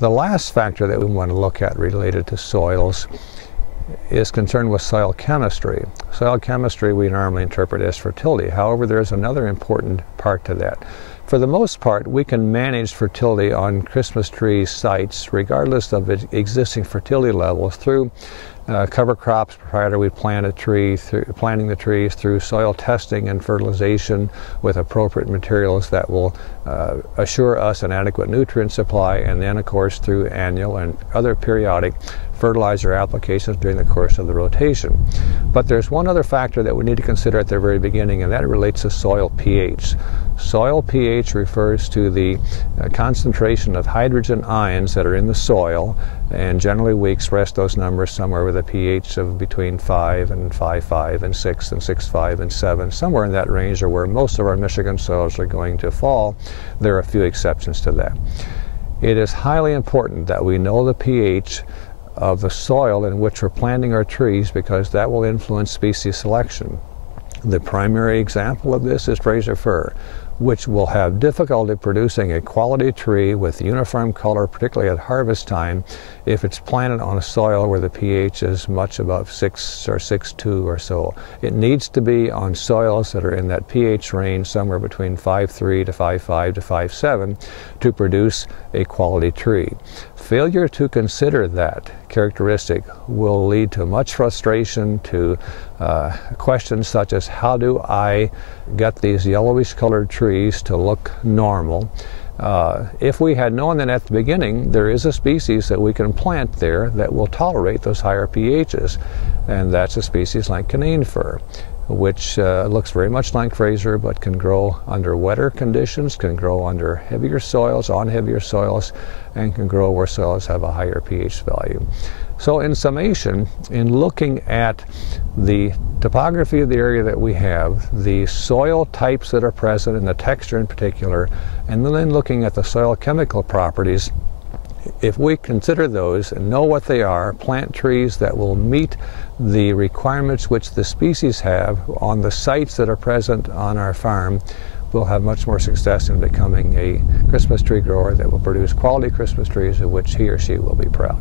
The last factor that we want to look at related to soils is concerned with soil chemistry. Soil chemistry we normally interpret as fertility. However, there's another important part to that. For the most part, we can manage fertility on Christmas tree sites regardless of existing fertility levels through cover crops prior to we plant a tree, through planting the trees, through soil testing and fertilization with appropriate materials that will assure us an adequate nutrient supply, and then of course through annual and other periodic fertilizer applications during the course of the rotation. But there's one other factor that we need to consider at the very beginning, and that relates to soil pH. Soil pH refers to the concentration of hydrogen ions that are in the soil, and generally we express those numbers somewhere with a pH of between 5 and 5.5 and 6 and 6.5 and 7. Somewhere in that range are where most of our Michigan soils are going to fall. There are a few exceptions to that. It is highly important that we know the pH of the soil in which we're planting our trees, because that will influence species selection. The primary example of this is Fraser fir, which will have difficulty producing a quality tree with uniform color, particularly at harvest time, if it's planted on a soil where the pH is much above 6 or 6.2 or so. It needs to be on soils that are in that pH range somewhere between 5.3 to 5.5 to 5.7 to produce a quality tree. Failure to consider that characteristic will lead to much frustration, to questions such as, how do I get these yellowish colored trees to look normal? If we had known that at the beginning, there is a species that we can plant there that will tolerate those higher pHs, and that's a species like Canaan fir, which looks very much like Fraser but can grow under wetter conditions, can grow under heavier soils, on heavier soils, and can grow where soils have a higher pH value. So in summation, in looking at the topography of the area that we have, the soil types that are present and the texture in particular, and then looking at the soil chemical properties, if we consider those and know what they are, plant trees that will meet the requirements which the species have on the sites that are present on our farm, we'll have much more success in becoming a Christmas tree grower that will produce quality Christmas trees of which he or she will be proud.